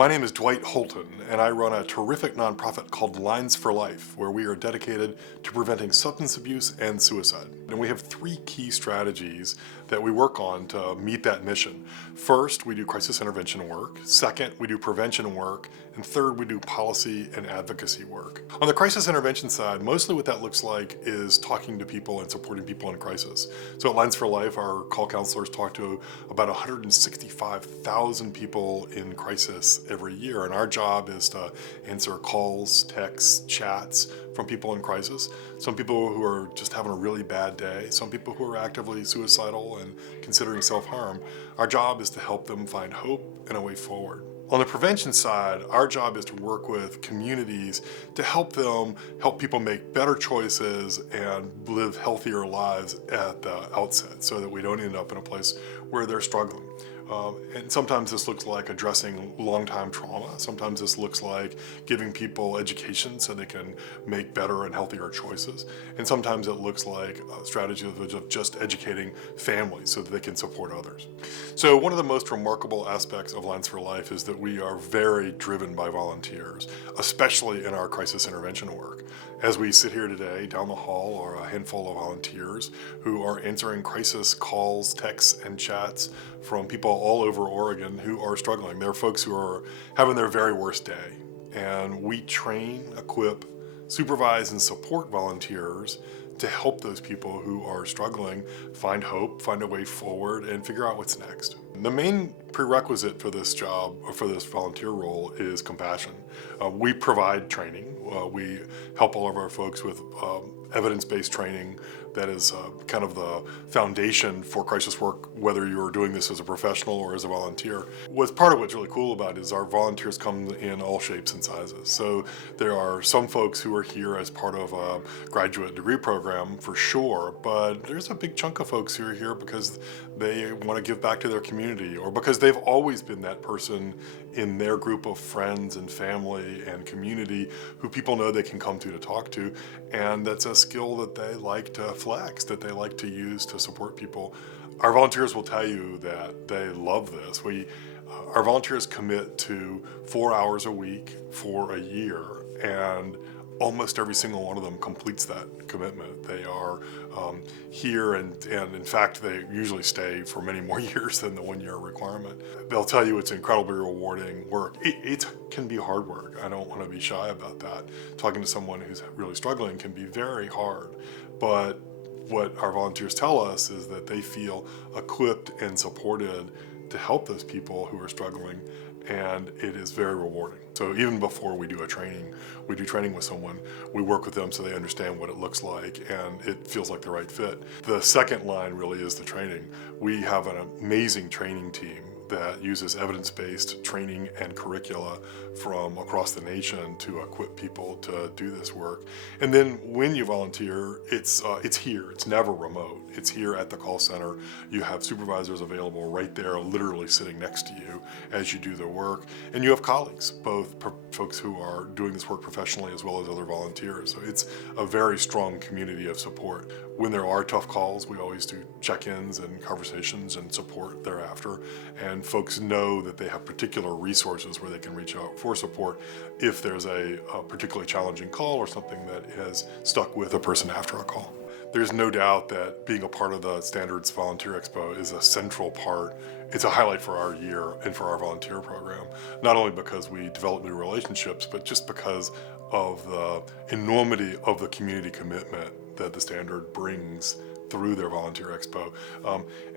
My name is Dwight Holton, and I run a terrific nonprofit called Lines for Life, where we are dedicated to preventing substance abuse and suicide. And we have three key strategies that we work on to meet that mission. First, we do crisis intervention work. Second, we do prevention work. And third, we do policy and advocacy work. On the crisis intervention side, mostly what that looks like is talking to people and supporting people in crisis. So at Lines for Life, our call counselors talk to about 165,000 people in crisis every year, and our job is to answer calls, texts, chats from people in crisis. Some people who are just having a really bad day, some people who are actively suicidal and considering self-harm. Our job is to help them find hope and a way forward. On the prevention side, our job is to work with communities to help people make better choices and live healthier lives at the outset so that we don't end up in a place where they're struggling. And sometimes this looks like addressing long-time trauma. Sometimes this looks like giving people education so they can make better and healthier choices. And sometimes it looks like strategies of just educating families so that they can support others. So one of the most remarkable aspects of Lines for Life is that we are very driven by volunteers, especially in our crisis intervention work. As we sit here today, down the hall are a handful of volunteers who are answering crisis calls, texts, and chats from people all over Oregon who are struggling. They're folks who are having their very worst day. And we train, equip, supervise, and support volunteers to help those people who are struggling find hope, find a way forward, and figure out what's next. The main prerequisite for this job, or for this volunteer role, is compassion. We provide training. We help all of our folks with evidence-based training that is kind of the foundation for crisis work, whether you're doing this as a professional or as a volunteer. Part of what's really cool about it is our volunteers come in all shapes and sizes. So there are some folks who are here as part of a graduate degree program for sure, but there's a big chunk of folks who are here because they want to give back to their community, or because they've always been that person in their group of friends and family and community who people know they can come to talk to, and that's a skill that they like to flex, that they like to use to support people. Our volunteers will tell you that they love this. Our volunteers commit to 4 hours a week for a year, and almost every single one of them completes that commitment. They are here, and in fact, they usually stay for many more years than the 1 year requirement. They'll tell you it's incredibly rewarding work. It can be hard work. I don't want to be shy about that. Talking to someone who's really struggling can be very hard, but what our volunteers tell us is that they feel equipped and supported to help those people who are struggling, and it is very rewarding. So even before we do training with someone, we work with them so they understand what it looks like and it feels like the right fit. The second line really is the training. We have an amazing training team that uses evidence-based training and curricula from across the nation to equip people to do this work. And then when you volunteer, it's here. It's never remote. It's here at the call center. You have supervisors available right there, literally sitting next to you as you do the work. And you have colleagues, both folks who are doing this work professionally as well as other volunteers. So it's a very strong community of support. When there are tough calls, we always do check-ins and conversations and support thereafter. And folks know that they have particular resources where they can reach out for support if there's a particularly challenging call or something that has stuck with a person after a call. There's no doubt that being a part of the Standards Volunteer Expo is a central part. It's a highlight for our year and for our volunteer program, not only because we develop new relationships, but just because of the enormity of the community commitment that the Standard brings through their Volunteer Expo.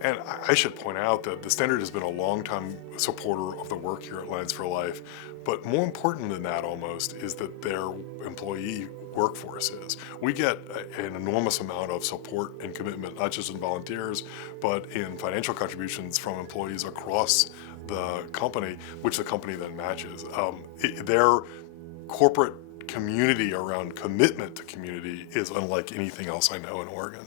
And I should point out that the Standard has been a long-time supporter of the work here at Lines for Life, but more important than that almost is that their employee workforce is. We get an enormous amount of support and commitment, not just in volunteers, but in financial contributions from employees across the company, which the company then matches. Their corporate community around commitment to community is unlike anything else I know in Oregon.